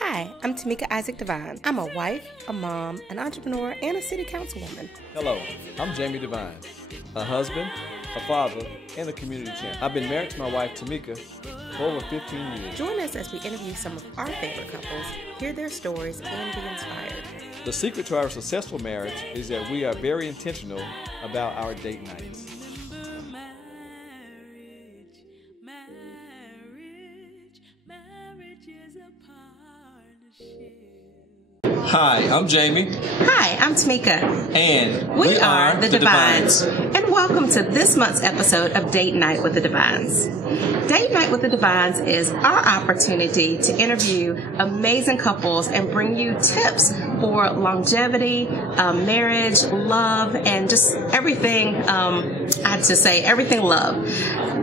Hi, I'm Tameika Devine. I'm a wife, a mom, an entrepreneur, and a city councilwoman. Hello, I'm Jamie Devine, a husband, a father, and a community champion. I've been married to my wife, Tameika, for over 15 years. Join us as we interview some of our favorite couples, hear their stories, and be inspired. The secret to our successful marriage is that we are very intentional about our date nights. Hi, I'm Jamie. Hi, I'm Tameika. And we are the Devines. And welcome to this month's episode of Date Night with the Devines. Date Night with the Devines is our opportunity to interview amazing couples and bring you tips for longevity, marriage, love, and just everything, I'd just say everything love.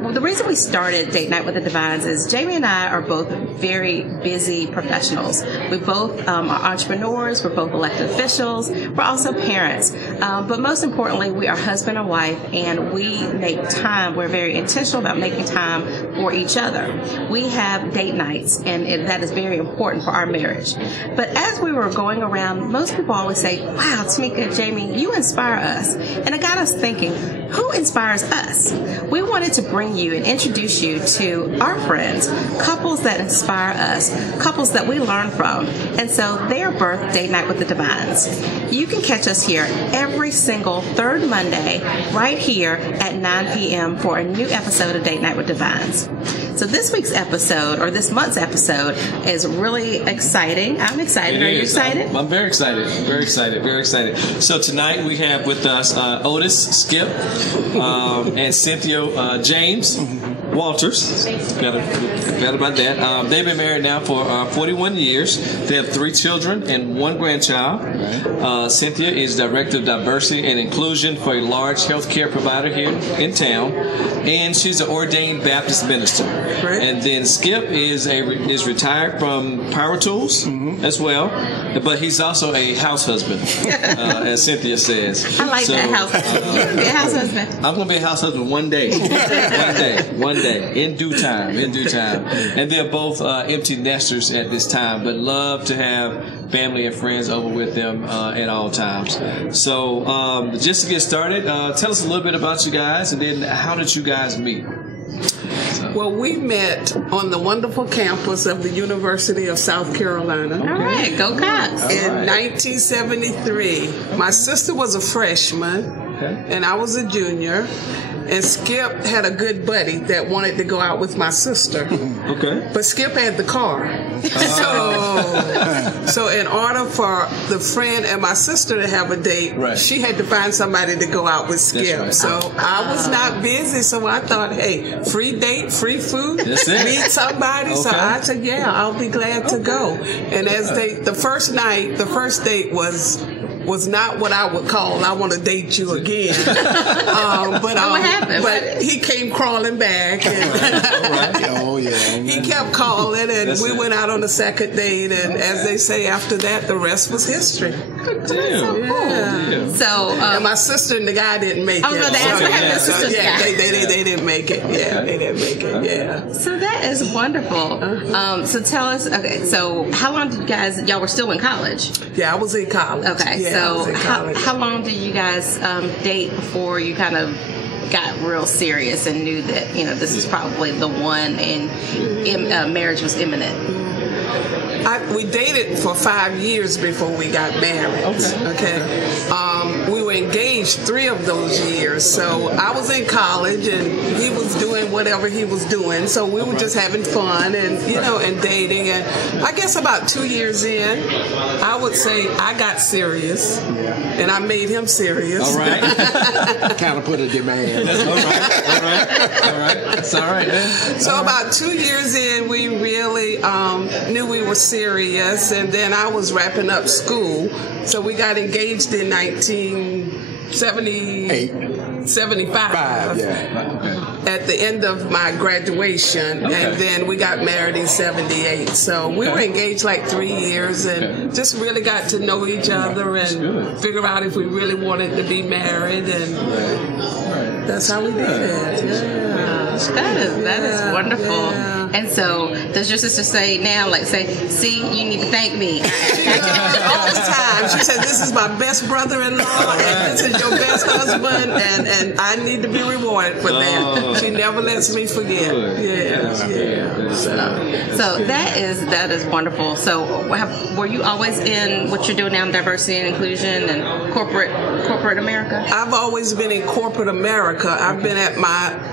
Well, the reason we started Date Night with the Devines is Jamie and I are both very busy professionals. We both are entrepreneurs. We're both elected officials. We're also parents. But most importantly, we are husband and wife, and we make time. We're very intentional about making time for each other. We have date nights, and that is very important for our marriage. But as we were going around, most people always say, wow, Tameika, Jamie, you inspire us. And it got us thinking, who inspires us? We wanted to bring you and introduce you to our friends, couples that inspire us, couples that we learn from. And so their birth Date Night with the Devines. You can catch us here every single third Monday right here at 9 p.m. for a new episode of Date Night with Devines. So this week's episode, or this month's episode, is really exciting. I'm excited. Are you excited? I'm very excited. Very excited. Very excited. So tonight we have with us Otis, Skip, and Cynthia Walters. Forgot about that. They've been married now for 41 years. They have 3 children and 1 grandchild. Right. Cynthia is Director of Diversity and Inclusion for a large healthcare provider here in town, and she's an ordained Baptist minister. Right. And then Skip is retired from power tools as well, but he's also a house husband, as Cynthia says. I like that house husband. You're gonna be a house husband. I'm gonna be a house husband one day. One day, in due time. And they're both empty nesters at this time, but love to have family and friends over with them at all times. So just to get started, tell us a little bit about you guys, and then how did you guys meet? Well, we met on the wonderful campus of the University of South Carolina. All right, go Cox. In 1973. My sister was a freshman, and I was a junior. And Skip had a good buddy that wanted to go out with my sister. Okay. But Skip had the car. So in order for the friend and my sister to have a date, she had to find somebody to go out with Skip. Right. So I was not busy, so I thought, hey, free date, free food, meet somebody. Okay. So I said, yeah, I'll be glad to go. And as the first date was not what I would call, I want to date you again. What happened? But he came crawling back. And he kept calling, and we went out on the second date. And as they say, after that, the rest was history. Good deal. So cool. Yeah. So, and my sister and the guy didn't make it. I was going to ask what happened to sister and the guy. They didn't make it. Yeah, they didn't make it. Yeah. So that is wonderful. So tell us, so how long did y'all were still in college? Yeah, I was in college. Okay, yeah, so how long did you guys date before you kind of got real serious and knew that, this is probably the one and marriage was imminent? We dated for 5 years before we got married. Okay. We were engaged 3 of those years. So I was in college and he was doing whatever he was doing. So we were just having fun and, and dating. And I guess about 2 years in, I would say I got serious and I made him serious. All right. Kind of put a demand. All right. That's all right, man. So about 2 years in, we really knew we were serious, and then I was wrapping up school, so we got engaged in 1975 at the end of my graduation, and then we got married in 78. So we were engaged like 3 years and just really got to know each other and figure out if we really wanted to be married, and that's how we did it. That is wonderful. And so Does your sister say now, like say, see, you need to thank me? All the time. She said, this is my best brother-in-law, and this is your best husband, and I need to be rewarded for that. She never lets me forget. So that is wonderful. So were you always in what you're doing now in diversity and inclusion and corporate America? I've always been in corporate America. I've been at my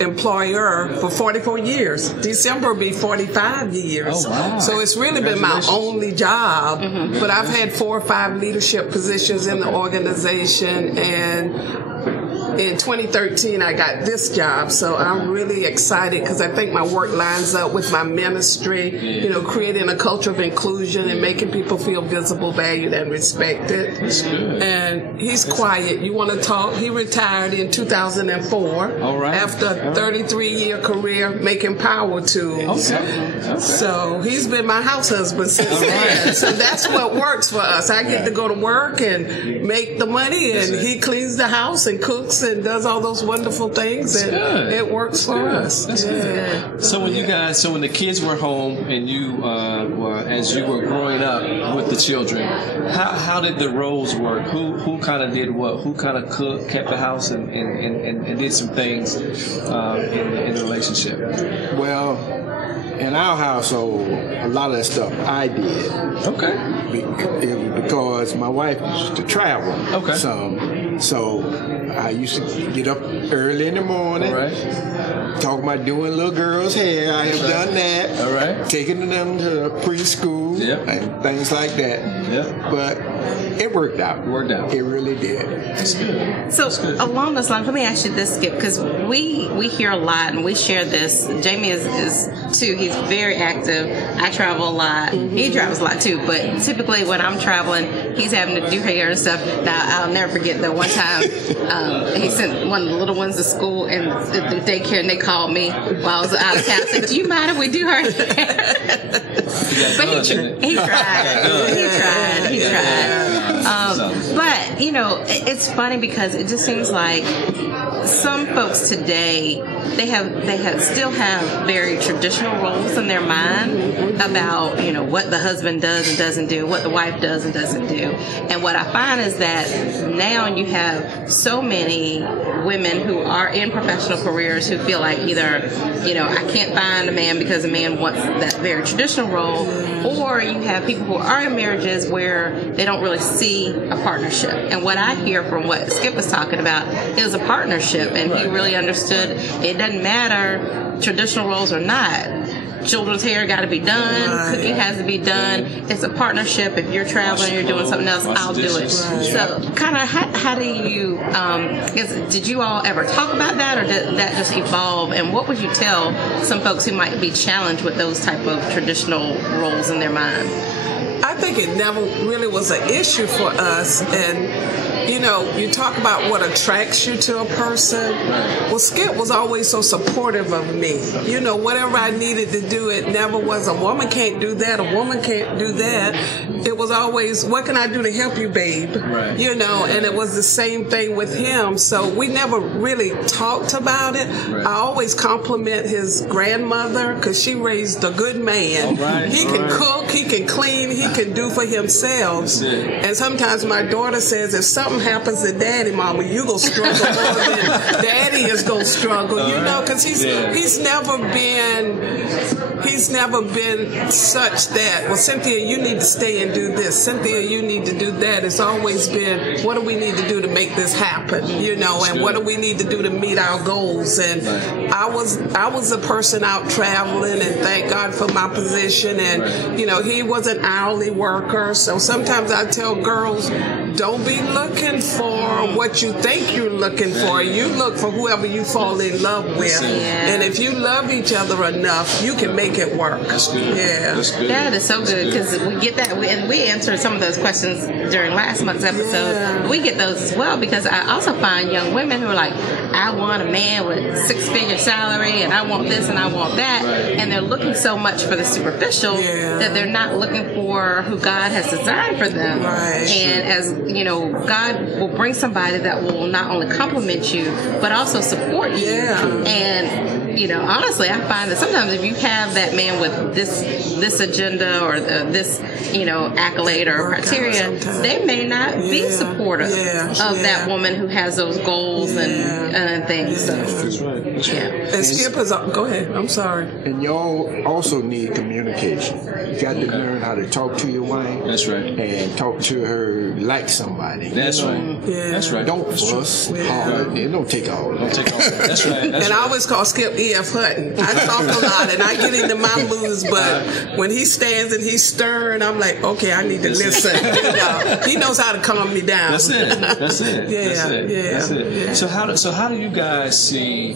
employer for 44 years. December will be 45 years. Oh, wow. So it's really been my only job. But I've had 4 or 5 leadership positions in the organization, and in 2013, I got this job, so I'm really excited because I think my work lines up with my ministry, you know, creating a culture of inclusion and making people feel visible, valued, and respected. And he's quiet. You want to talk? He retired in 2004 after a 33-year career making power tools. So he's been my house husband since then. So that's what works for us. I get to go to work and make the money, and he cleans the house and cooks and does all those wonderful things, and it works for us. That's good. So when the kids were home and you as you were growing up with the children, how did the roles work? Who kind of did what? Who kind of cooked, kept the house, and did some things in the relationship? Well, in our household, a lot of that stuff I did. Okay. Because my wife used to travel. Okay. So I used to get up early in the morning. All right. Talk about doing little girls' hair. I have done that. All right. Taking them to preschool and things like that. Yeah. But it worked out. It really did. That's good. So along those lines, let me ask you this, Skip, because we hear a lot and we share this. Jamie is too. He's very active. I travel a lot. He travels a lot too. But typically when I'm traveling, he's having to do hair and stuff. Now I'll never forget that one time he sent one of the little ones to school and the daycare, and they called me while I was out of town. Said, "Do you mind if we do her hair?" But he tried. But you know, it's funny because it just seems like some folks today they still have very traditional roles in their mind about, you know, what the husband does and doesn't do, what the wife does and doesn't do. And what I find is that now you have so many women who are in professional careers who feel like either, you know, I can't find a man because a man wants that very traditional role, or you have people who are in marriages where they don't really see a partnership. And what I hear from what Skip was talking about is a partnership, and he really understood it doesn't matter traditional roles or not. Children's hair got to be done. Cooking has to be done. It's a partnership. If you're traveling, you're doing something else, I'll do it. So, kind of, how do you? Did you all ever talk about that, or did that just evolve? And what would you tell some folks who might be challenged with those type of traditional roles in their mind? I think it never really was an issue for us, and you know, you talk about what attracts you to a person. Well, Skip was always so supportive of me. You know, whatever I needed to do, it never was a woman can't do that, a woman can't do that. It was always, what can I do to help you, babe? Right. You know, and it was the same thing with him. So we never really talked about it. Right. I always compliment his grandmother because she raised a good man. He can cook, he can clean, he can do for himself. And sometimes my daughter says, if something happens to daddy, mama, you gonna struggle more than daddy is gonna struggle, you know, because he's never been such that, well, Cynthia, you need to stay and do this, Cynthia, you need to do that. It's always been, what do we need to do to make this happen, you know, and what do we need to do to meet our goals. And I was a person out traveling, and thank God for my position. And you know, he was an hourly worker, so sometimes I tell girls, don't be looking for what you think you're looking for. You look for whoever you fall in love with. And if you love each other enough, you can make it work. That's good. That's good. That is so good, because we get that, and we answered some of those questions during last month's episode. We get those as well, because I also find young women who are like, I want a man with 6-figure salary, and I want this and I want that, and they're looking so much for the superficial that they're not looking for who God has designed for them. And as you know, God will bring somebody that will not only compliment you but also support you. And honestly, I find that sometimes if you have that man with this agenda or this, accolade or criteria, they may not be supportive of that woman who has those goals and things. So. That's right. And Skip is go ahead. I'm sorry. And y'all also need communication. You got to learn how to talk to your wife. That's right. And talk to her like somebody. That's right. Yeah. That's right. Don't fuss hard. It don't take all that. That's right. And I always call Skip E.F. Hutton. I talk a lot and I get into my moods, but when he stands and he's stern, I'm like, okay, I need to listen. He knows how to calm me down. That's it. Yeah. That's it. So how do you guys see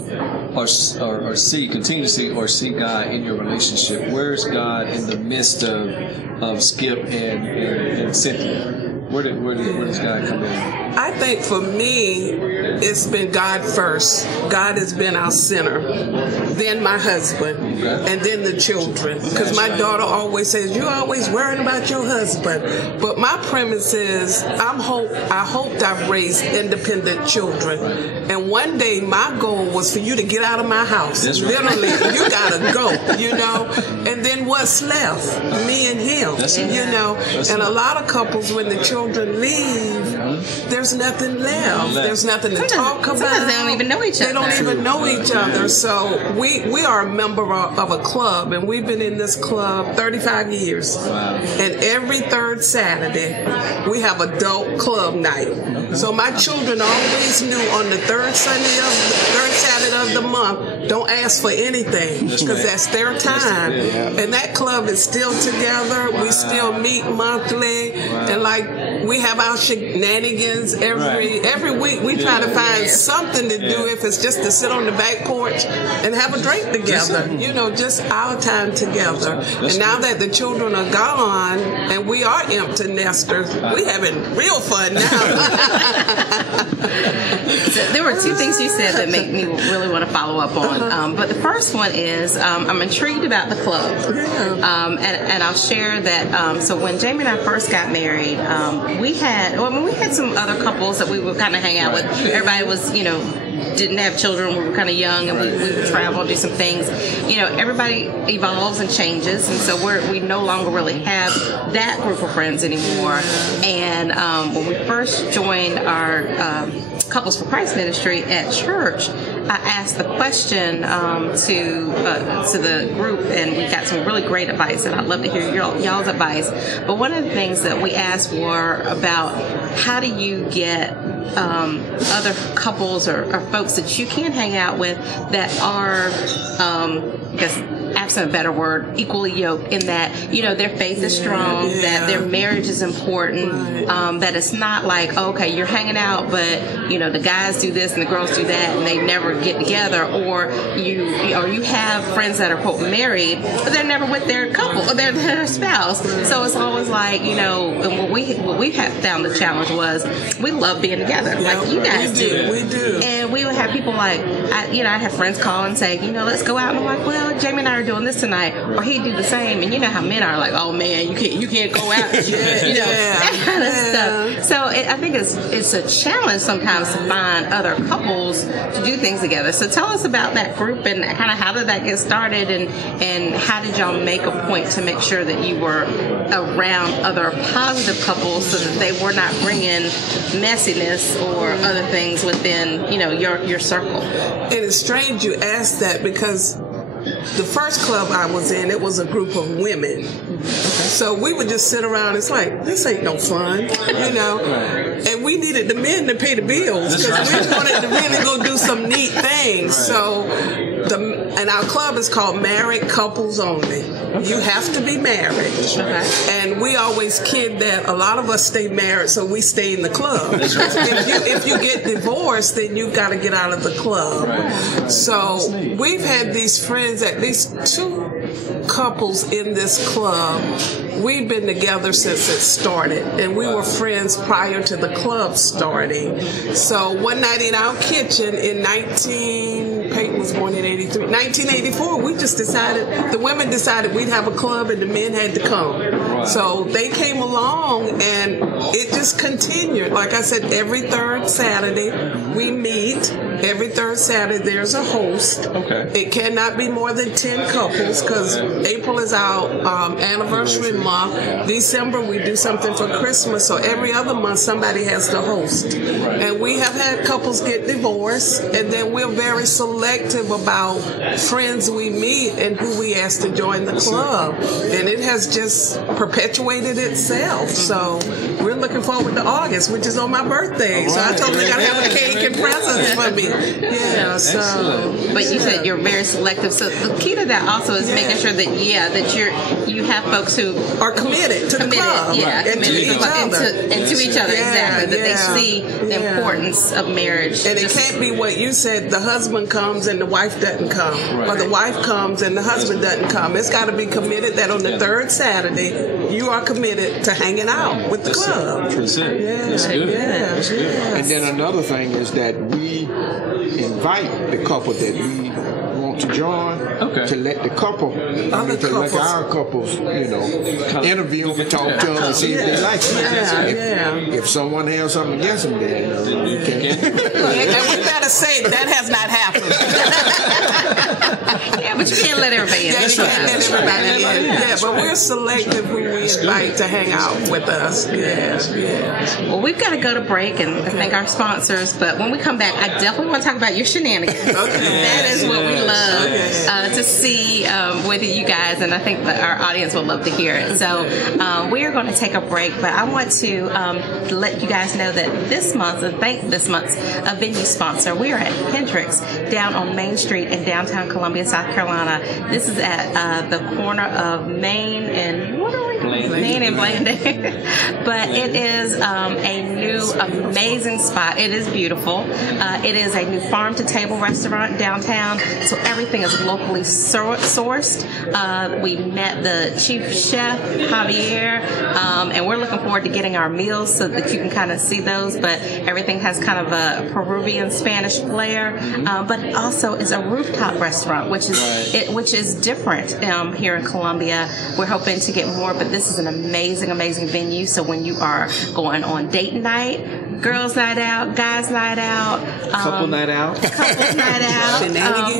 continue to see God in your relationship? Where's God in the midst of Skip and Cynthia? Where does God come in? I think for me, it's been God first. God has been our center. Then my husband, and then the children. Because my daughter always says, "You're always worrying about your husband." But my premise is, I hoped I've raised independent children. And one day, my goal was for you to get out of my house. That's right. Literally, you gotta go. And then what's left? Me and him. And a lot of couples, when the children leave, there's nothing left. There's nothing to talk about. Sometimes they don't even know each other. They don't even know each other. So we are a member of a club, and we've been in this club 35 years. Wow. And every third Saturday, we have adult club night. So my children always knew on the third Saturday of the month, don't ask for anything, because that's their time. And that club is still together. We still meet monthly, and we have our shenanigans every week. We try to find something to do, if it's just to sit on the back porch and have a drink together. Just our time together. And now that the children are gone and we are empty nesters, we having real fun now. So there were two things you said that make me really want to follow up on. But the first one is I'm intrigued about the club. And I'll share that. So when Jamie and I first got married, we had some other couples that we would kind of hang out with. Everybody was, didn't have children. We were kind of young, and we would travel, do some things. Everybody evolves and changes, and so we no longer really have that group of friends anymore. And when we first joined our Couples for Christ ministry at church, I asked the question to the group, and we got some really great advice, and I'd love to hear y'all's advice. But one of the things that we asked were about how do you get other couples or folks that you can hang out with that are, I guess, absent a better word, equally yoked, in that, their faith is strong, that their marriage is important, that it's not like, okay, you're hanging out, but, the guys do this and the girls do that, and they never get together, or you have friends that are, quote, married, but they're never with their couple, or their spouse. So it's always like, and what we have found the challenge was, we love being together, like you guys do. We do. And we would have people like, I have friends call and say, let's go out, and I'm like, well, Jamie and I are doing this tonight, or he'd do the same. And you know how men are, like, oh man, you can't go out, that kind of stuff. So I think it's a challenge sometimes to find other couples to do things together. So tell us about that group, and kind of how did that get started, and how did y'all make a point to make sure that you were around other positive couples so that they were not bringing messiness or other things within your circle? It is strange you asked that, because the first club I was in, it was a group of women. So we would just sit around. It's like, this ain't no fun, And we needed the men to pay the bills, because we wanted to really go do some neat things. So, and our club is called Married Couples Only. You have to be married. And we always kid that a lot of us stay married, so we stay in the club. If you get divorced, then you've got to get out of the club. So we've had these friends, at least two couples in this club. We've been together since it started, and we were friends prior to the club starting. So one night in our kitchen in Peyton was born in 1984, we just decided, the women decided we'd have a club and the men had to come. So they came along, and it just continued. Like I said, every third Saturday we meet, Every third Saturday, there's a host. Okay. It cannot be more than 10 couples because April is our anniversary month. December, we do something for Christmas. So every other month, somebody has to host. And we have had couples get divorced. And then we're very selective about friends we meet and who we ask to join the club. And it has just perpetuated itself. So we're looking forward to August, which is on my birthday. So I told them they got to have a cake and presents for me. Yeah, so. But you said you're very selective. So the key to that also is making sure that, that you have folks who are committed to the club. Yeah, and to each other. And to each other, exactly. That they see the importance of marriage. And it can't be what you said, the husband comes and the wife doesn't come. Or the wife comes and the husband doesn't come. It's got to be committed that on the third Saturday, you are committed to hanging out with the club. That's it. That's good. That's good. And then another thing is that we invite the couple that we want to join to let the couple, let our couples, interview them and talk to them and see if they like it. If someone has something against them, then you can't. And we better say that has not happened. But you can't let everybody in. You can't let everybody in. Yeah, but we're selective who we invite to hang out with us. Well, we've got to go to break and thank our sponsors, but when we come back, I definitely want to talk about your shenanigans. That is what we love to see with you guys, and I think that our audience will love to hear it. So we are going to take a break, but I want to let you guys know that this month, and thank this month's venue sponsor, we are at Hendrix down on Main Street in downtown Columbia, South Carolina. This is at the corner of Main and Main and Blanding. But it is a new amazing spot. It is beautiful. It is a new farm-to-table restaurant downtown, so everything is locally sourced. We met the chief chef, Javier, and we're looking forward to getting our meals so that you can kind of see those, but everything has kind of a Peruvian Spanish flair, but it also is a rooftop restaurant, which is different here in Columbia. We're hoping to get more, but this is an amazing venue. So when you are going on date night, girls' night out, guys' night out, couples night out,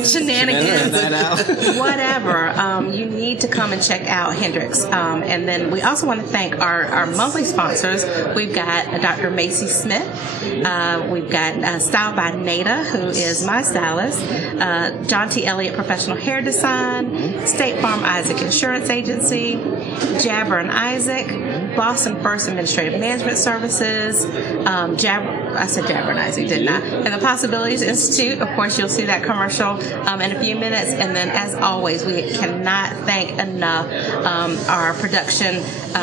shenanigans, night out. Whatever, you need to come and check out Hendrix. And then we also want to thank our monthly sponsors. We've got Dr. Macy Smith. We've got Style by Nada, who is my stylist. John T. Elliott Professional Hair Design. State Farm Isaac Insurance Agency. Jabber and Isaac. Boston First Administrative Management Services. I said Jabber and Isaac, didn't I? And the Possibilities Institute. Of course, you'll see that commercial in a few minutes. And then, as always, we cannot thank enough our production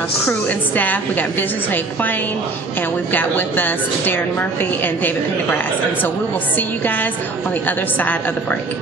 crew and staff. We got Business Made Plain, and we've got with us Darren Murphy and David Pendergrass. And so we will see you guys on the other side of the break.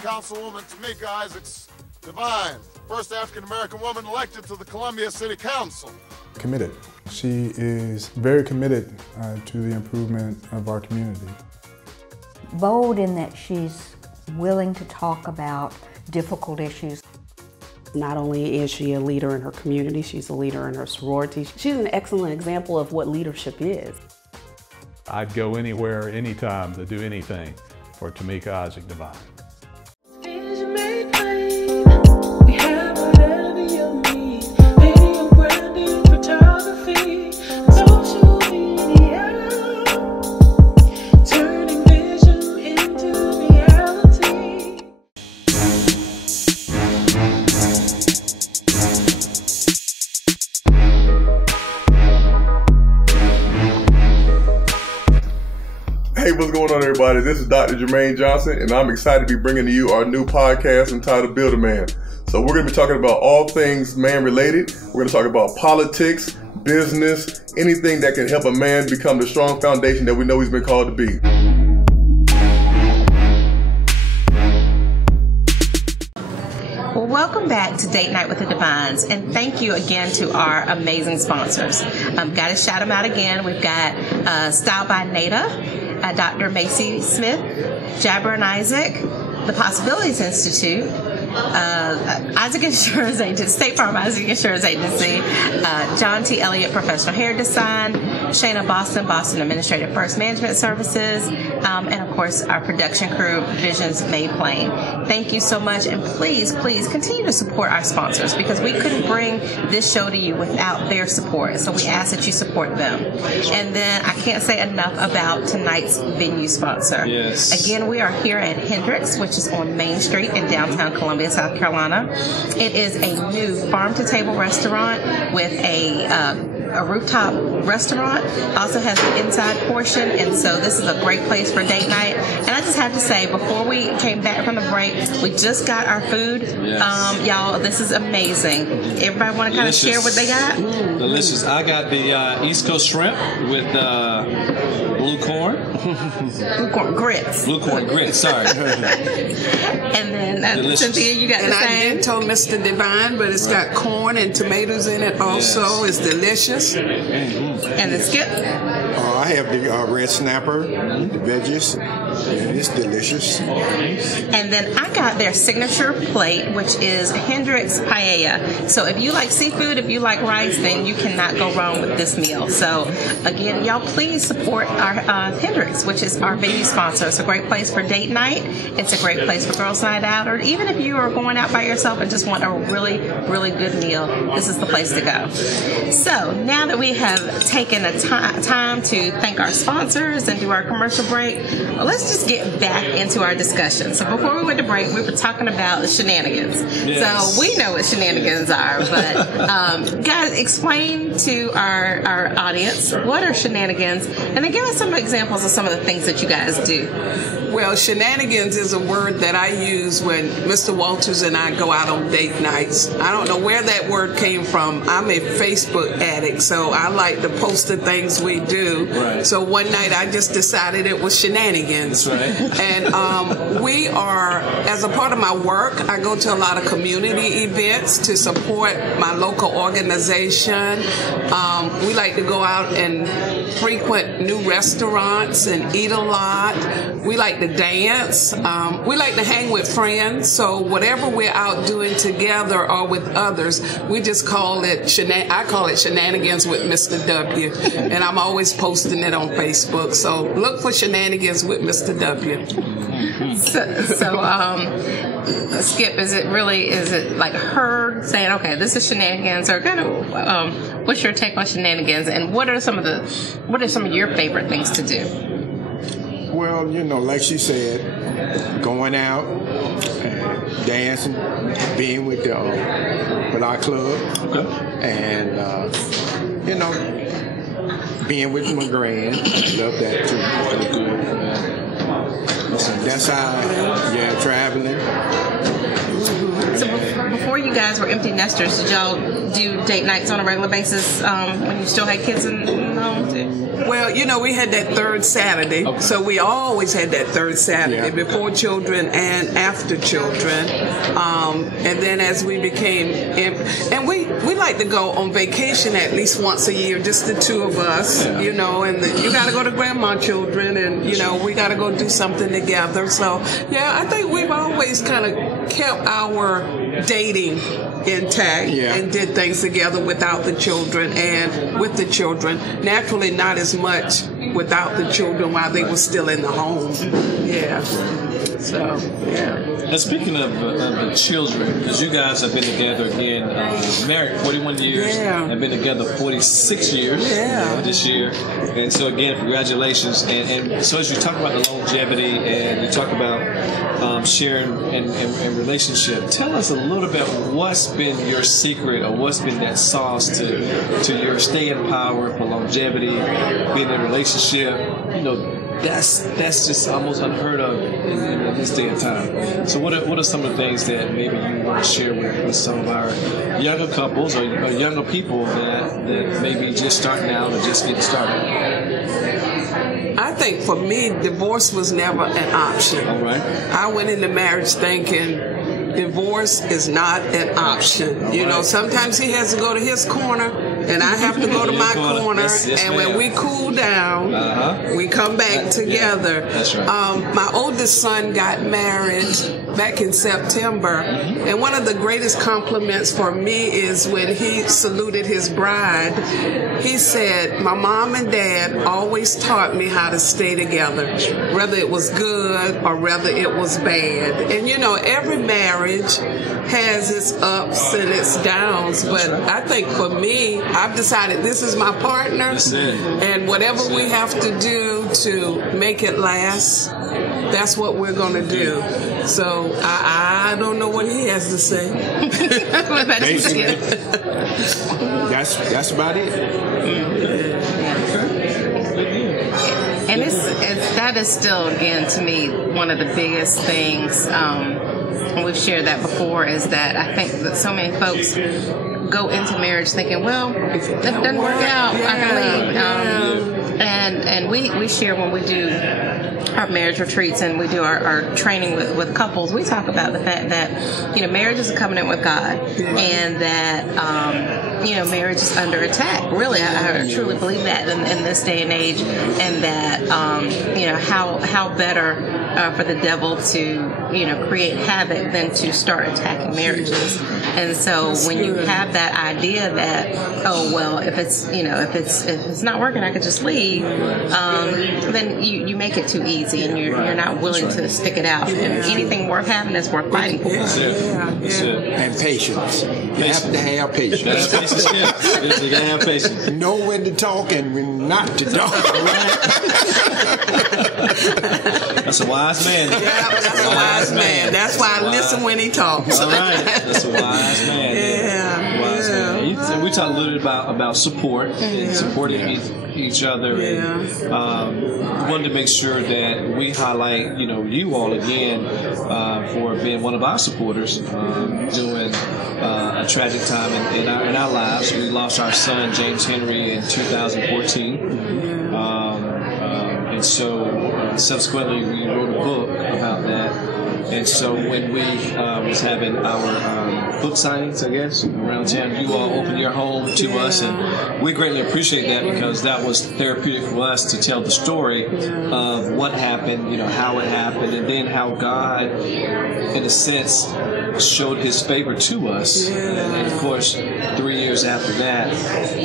Councilwoman Tameika Devine, first African-American woman elected to the Columbia City Council. Committed. She is very committed to the improvement of our community. Bold in that she's willing to talk about difficult issues. Not only is she a leader in her community, she's a leader in her sorority. She's an excellent example of what leadership is. I'd go anywhere, anytime to do anything for Tameika Devine. everybody. This is Dr. Jermaine Johnson, and I'm excited to be bringing to you our new podcast entitled Build a Man. So we're going to be talking about all things man-related. We're going to talk about politics, business, anything that can help a man become the strong foundation that we know he's been called to be. Well, welcome back to Date Night with the Devines, and thank you again to our amazing sponsors. Got to shout them out again. We've got Style by Nada, Dr. Macy Smith, Jabber and Isaac, the Possibilities Institute, Isaac Insurance Agency, State Farm Isaac Insurance Agency, John T. Elliott Professional Hair Design, Shayna Boston Administrative First Management Services, and of course our production crew, Visions Made Plain. Thank you so much, and please continue to support our sponsors, because we couldn't bring this show to you without their support, so we ask that you support them. And then I can't say enough about tonight's venue sponsor. Yes. Again, we are here at Hendrix, which is on Main Street in downtown Columbia, South Carolina. It is a new farm-to-table restaurant with a rooftop restaurant. Also has the inside portion, and so this is a great place for date night. And I just have to say, before we came back from the break, we just got our food. Yes. Y'all, this is amazing. Everybody want to kind of share what they got? Delicious. I got the East Coast shrimp with blue corn. Blue corn grits. Blue corn grits, sorry. And then Cynthia, you got the same? I did told Mr. Devine, but it's got corn and tomatoes in it also. Yes. It's delicious. And the Skip? I have the red snapper, the veggies, and it's delicious. And then I got their signature plate, which is Hendrix Paella. So if you like seafood, if you like rice, then you cannot go wrong with this meal. So again, y'all please support our Hendrix, which is our venue sponsor. It's a great place for date night. It's a great place for girls' night out, or even if you are going out by yourself and just want a really, really good meal, this is the place to go. So now that we have taken a time to thank our sponsors and do our commercial break, well, let's just get back into our discussion. So before we went to break, we were talking about the shenanigans. Yes. So we know what shenanigans are, but guys, explain to our audience, what are shenanigans, and then give us some examples of some of the things that you guys do. Well, shenanigans is a word that I use when Mr. Walters and I go out on date nights. I don't know where that word came from. I'm a Facebook addict, so I like to post the things we do. Right. So one night I just decided it was shenanigans. That's right. And we are, as a part of my work, I go to a lot of community events to support my local organization. We like to go out and frequent new restaurants and eat a lot. We like to dance. We like to hang with friends. So whatever we're out doing together or with others, we just call it I call it shenanigans with Mr. W. And I'm always posting it on Facebook. So look for shenanigans with Mr. W. So Skip, is it like her saying, okay, this is shenanigans, or kind of what's your take on shenanigans, and what are some of your favorite things to do? Well, like she said, going out and dancing, being with our club, and being with my grand. Love that too. That's how, traveling. So before you guys were empty nesters, did y'all do date nights on a regular basis when you still had kids in the home too? Well, we had that third Saturday, so we always had that third Saturday before children and after children. And then as we became, and we like to go on vacation at least once a year, just the two of us, and you got to go to grandma children, and we got to go do something together. So I think we've always kind of kept our dating intact and did things together without the children and with the children. Naturally, not as much without the children while they were still in the home. And speaking of the children, because you guys have been together again, married 41 years, and been together 46 years this year. And so again, congratulations. And so as you talk about the longevity and you talk about sharing and relationship, tell us a little bit what's been your secret, or what's been that sauce to your staying power for longevity, being in a relationship, that's just almost unheard of in this day and time. So what are some of the things that maybe you want to share with some of our younger couples or younger people that maybe just starting out or just getting started? I think for me, divorce was never an option. All right. I went into marriage thinking divorce is not an option. You know, sometimes he has to go to his corner and I have to go to my corner. Yes, and when we cool down, we come back together. That's right. My oldest son got married back in September, and one of the greatest compliments for me is when he saluted his bride. He said, "My mom and dad always taught me how to stay together, whether it was good or whether it was bad." And you know, every marriage has its ups and its downs, but I think for me, I've decided this is my partner, and whatever we have to do to make it last, that's what we're going to do. So I don't know what he has to say. Basically, that's about it. And that is still, again, to me, one of the biggest things. And we've shared that before, is that I think that so many folks go into marriage thinking, well, if it doesn't work out, I can leave. And we share when we do our marriage retreats and we do our training with couples, we talk about the fact that, you know, marriage is a covenant with God, and that, you know, marriage is under attack. Really, I truly believe that in this day and age, and that, you know, how better for the devil to, you know, create havoc than to start attacking marriages. And so when you have that idea that, oh, well, if it's not working, I could just leave, then you make it too easy, and you're not willing to stick it out. And anything worth having is worth fighting for. And patience. You have to have patience. You gotta have patience. Know when to talk and when not to talk. That's a wise man. Yeah, that's a wise man. That's why I listen when he talks. All right. That's a wise man. Wise man. We talked a little bit about support and supporting each other. And wanted to make sure that we highlight, you know, you all again for being one of our supporters during a tragic time in our lives. We lost our son James Henry in 2014. And so subsequently we wrote a book about that. And so when we was having our book signings, I guess, around town, you all opened your home to us, and we greatly appreciate that, because that was therapeutic for us to tell the story of what happened, you know, how it happened, and then how God, in a sense, showed His favor to us. And of course, 3 years after that, we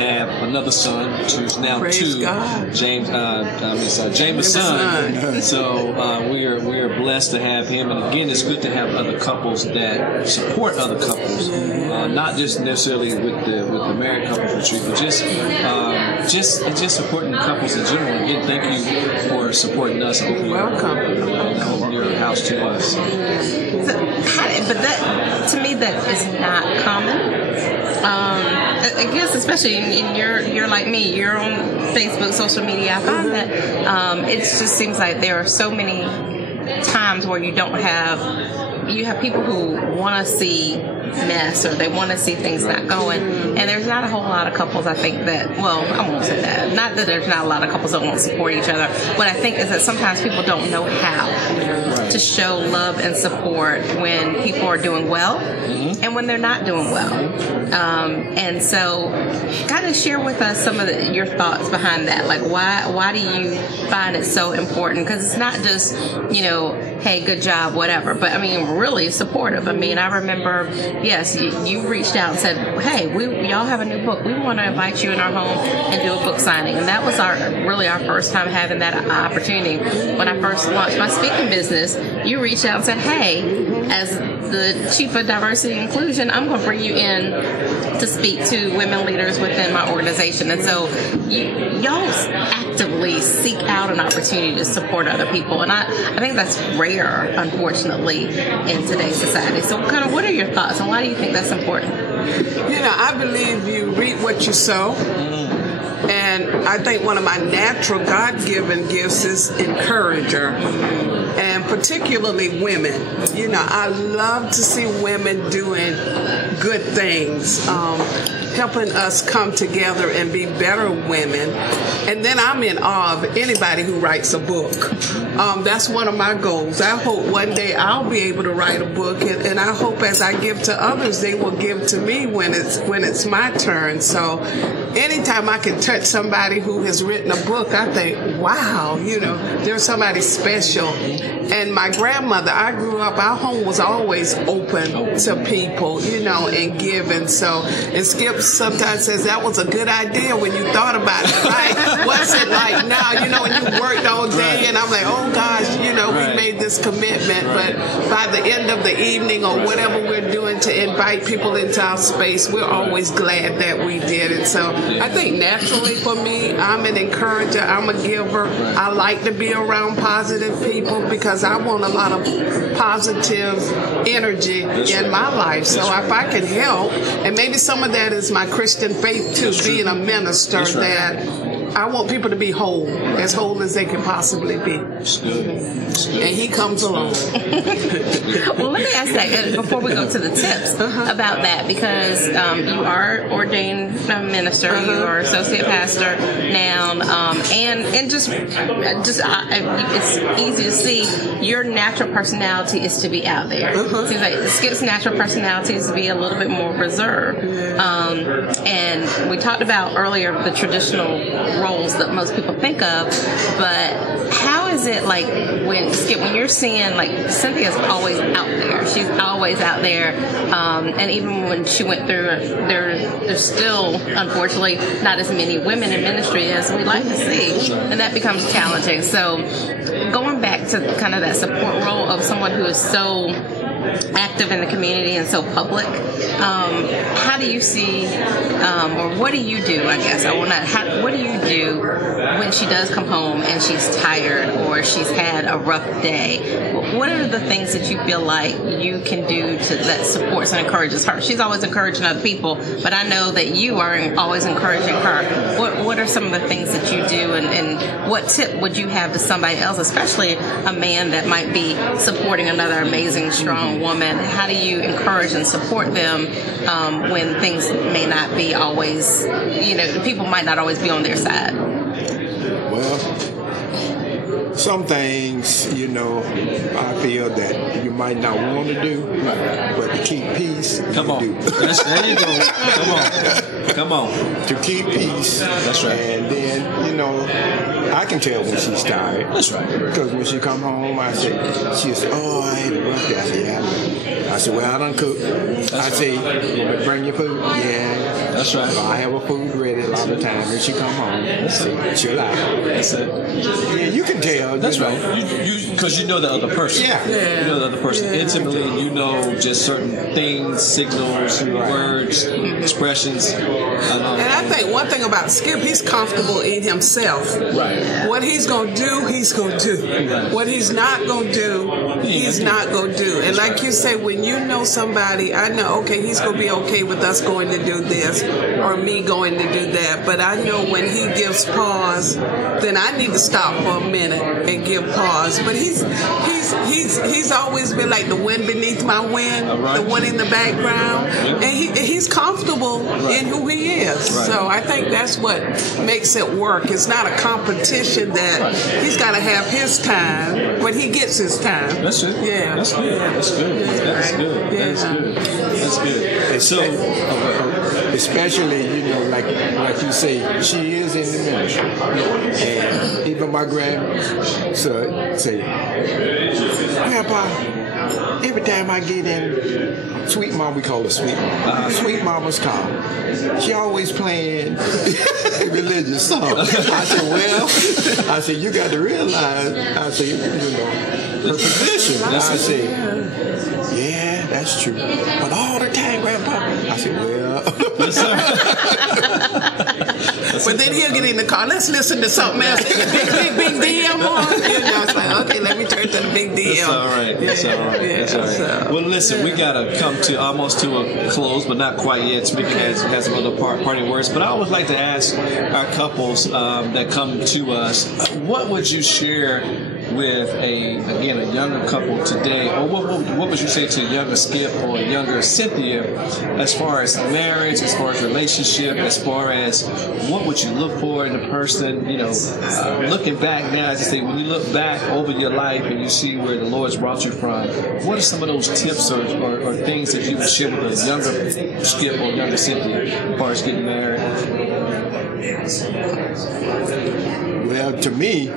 have another son, who's now two, Jameson. So we are blessed to have him, and again, it's good to have other couples that support other couples, not just necessarily with the married couples retreat, but just supporting couples in general. Again, thank you for supporting us. You're welcome. And opening your house to us. But that, to me, that is not common. I guess, especially in you're like me, you're on Facebook, social media. I find that it just seems like there are so many times where you have people who want to see mess, or they want to see things not going, and there's not a whole lot of couples, I think, that, well, I won't say that, not that there's not a lot of couples that won't support each other. What I think is that sometimes people don't know how to show love and support when people are doing well and when they're not doing well. And so kind of share with us some of your thoughts behind that. Like, why do you find it so important? Because it's not just, you know, hey, good job, whatever, but I mean, really supportive. I mean, I remember, yes, you reached out and said, hey, y'all have a new book. We want to invite you in our home and do a book signing. And that was our first time having that opportunity. When I first launched my speaking business, you reached out and said, hey, as the Chief of Diversity and Inclusion, I'm going to bring you in to speak to women leaders within my organization. And so y'all actively seek out an opportunity to support other people. And I think that's rare, unfortunately, in today's society. So what are your thoughts, and why do you think that's important? You know, I believe you reap what you sow. And I think one of my natural God-given gifts is encourager, and particularly women. You know, I love to see women doing good things, helping us come together and be better women. And then I'm in awe of anybody who writes a book. That's one of my goals. I hope one day I'll be able to write a book, and I hope as I give to others, they will give to me when it's my turn. So anytime I can touch somebody who has written a book, I think, wow, you know, there's somebody special. And my grandmother, I grew up, our home was always open to people, you know, and giving. So, and Skip sometimes says that was a good idea when you thought about it, right? What's it like now, you know, when you worked all day, and I'm like, oh gosh, you know, we made this commitment, but by the end of the evening or whatever we're doing to invite people into our space, we're always glad that we did it. So I think naturally for me, I'm an encourager, I'm a giver. I like to be around positive people because I want a lot of positive energy in my life. So if I can help, and maybe some of that is my Christian faith too, being a minister, that I want people to be whole as they can possibly be. And he comes along. Well, let me ask that before we go to the tips about that, because you are ordained minister, you are associate pastor now, and just it's easy to see your natural personality is to be out there. Seems like Skip's natural personality is to be a little bit more reserved. And we talked about earlier the traditional roles that most people think of, but how is it like when you're seeing, like, Cynthia's always out there, she's always out there, and even when she went through, there's still unfortunately not as many women in ministry as we'd like to see, and that becomes challenging. So going back to kind of that support role of someone who is so active in the community and so public, how do you see, or what do you do, I guess, what do you do when she does come home and she's tired or she's had a rough day? What are the things that you feel like you can do that supports and encourages her? She's always encouraging other people, but I know that you are always encouraging her. What are some of the things that you do, and what tip would you have to somebody else, especially a man that might be supporting another amazing, strong woman? How do you encourage and support them when things may not be always, you know, people might not always be on their side? Well, some things, you know, I feel that you might not want to do, but to keep peace, come on. There you go. Come on. To keep peace. That's right. And then, you know, I can tell when she's tired. That's right. Because when she come home, I say, she'll say, oh, I had a rough day. I say, yeah. I said, well, I done cooked. I say, you want to bring your food? Yeah. That's right. I have a food ready a lot of times when she come home. Chill out. That's it. Yeah, you can tell. That's right. Because you know the other person. Yeah. You know the other person intimately, and you know just certain things, signals, words, expressions. And I think one thing about Skip, he's comfortable in himself. Right. What he's going to do, he's going to do. Right. What he's not going to do, he's not going to do. And like you say, when you know somebody, I know, okay, he's going to be okay with us going to do this or me going to do that. But I know when he gives pause, then I need to stop for a minute and give pause. But he's always been like the wind beneath my wing, the one in the background. And he's comfortable in who he is. So I think that's what makes it work. It's not a competition that he's got to have his time, but he gets his time. That's it. Yeah. That's good. That's good. That's good. That's good. That's good. So, especially, you know, like you say, she is in the ministry. And even my grandson say, Grandpa, every time I get in, Sweet Mom, we call her Sweet Mom. Sweet Mama's call. She always playing religious songs. I said, you got to realize, I said, you know, her position. I said, yeah, that's true. But all the time, Grandpa. I said, well. That's But then he'll get in the car. Let's listen to something else. Big DM on. You know, it's like, okay, let me turn to the big DM. That's all right. That's all right. That's all right. So, well, listen, we gotta come to almost to a close, but not quite yet. Speaking has some other parting words, but I always like to ask our couples that come to us, what would you share with a younger couple today, or what would you say to younger Skip or younger Cynthia as far as marriage, as far as relationship, as far as what would you look for in a person? You know, looking back now, as I say, when you look back over your life and you see where the Lord's brought you from, what are some of those tips or things that you would share with a younger Skip or younger Cynthia as far as getting married? Well, to me,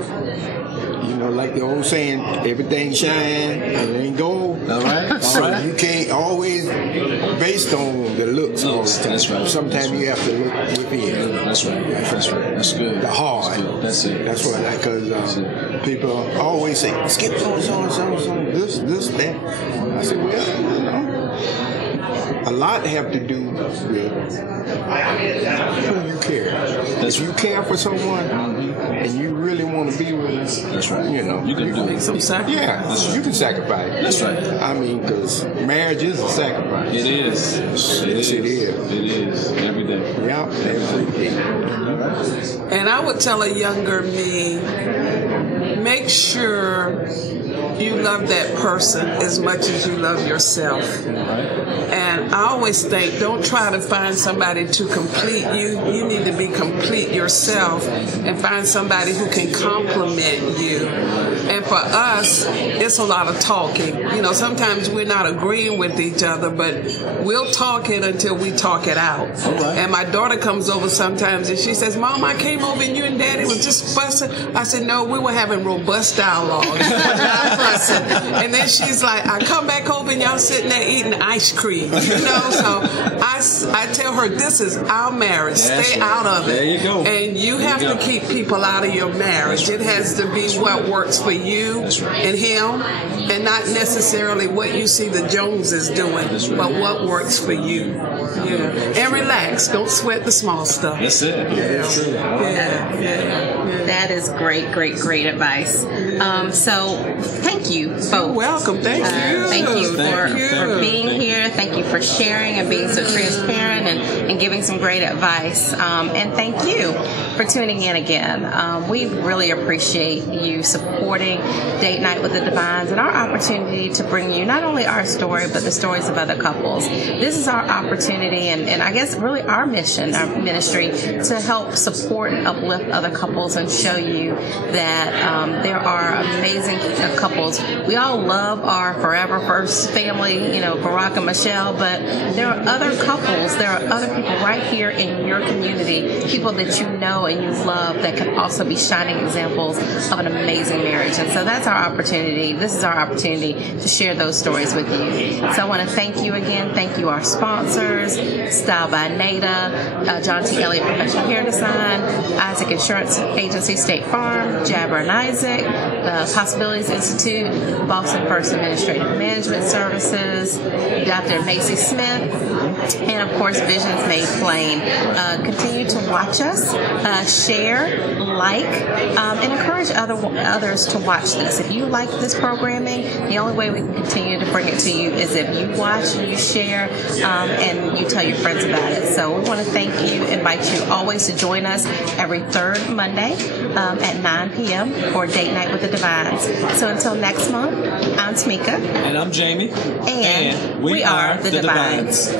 you know, like the old saying, everything shine and it ain't gold. All right. So you can't always based on the looks. That's right. Sometimes you have to look within. That's right. That's right. That's good. The heart. That's it. That's what I, because people always say, Skip so this, that. I said, well, you know, a lot have to do with who you care. If you care for someone and you really want to be with them, that's right. You know, you can do some sacrifice. Yeah, you can sacrifice. That's right. I mean, because marriage is a sacrifice. It is. Yes, it is. It is every day. Yeah, every day. And I would tell a younger me, make sure you love that person as much as you love yourself. And I always think, don't try to find somebody to complete you. You need to be complete yourself and find somebody who can complement you. And for us, it's a lot of talking. You know, sometimes we're not agreeing with each other, but we'll talk it until we talk it out. And my daughter comes over sometimes and she says, Mom, I came over and you and Daddy was just fussing. I said, no, we were having robust dialogue. Not fussing. And then she's like, I come back over and y'all sitting there eating ice cream. You know, so I tell her, this is our marriage. Stay out of it. There you go. And you have to keep people out of your marriage. It has to be what works for you and him, and not necessarily what you see the Joneses doing, but what works for you. Yeah. And relax. Don't sweat the small stuff. That's it. Yeah. That's true. Yeah. That is great advice. So thank you both. You're welcome. Thank you. Thank you for being here. Thank you for sharing and being so transparent and giving some great advice. And thank you for tuning in again. We really appreciate you supporting Date Night with the Devines and our opportunity to bring you not only our story, but the stories of other couples. This is our opportunity and I guess really our mission, our ministry, to help support and uplift other couples and show you that there are amazing couples. We all love our forever first family, you know, Barack and Michelle, but there are other couples, there are other people right here in your community, people that you know and you love that can also be shining examples of an amazing marriage. And so that's our opportunity. This is our opportunity to share those stories with you. So I want to thank you again. Thank you, our sponsors, Style by Nada, John T. Elliott Professional Hair Design, Isaac Insurance Agency, State Farm, Jabber and Isaac, the Possibilities Institute, Boston First Administrative Management Services, Dr. Macy Smith, and of course Visions Made Plain. Continue to watch us, share, like, and encourage others to watch this. If you like this programming, the only way we can continue to bring it to you is if you watch, you share, and you tell your friends about it. So we want to thank you, invite you always to join us every third Monday at 9 p.m. for Date Night with the Devines. So until next month, I'm Tameika. And I'm Jamie. And we are the Devines.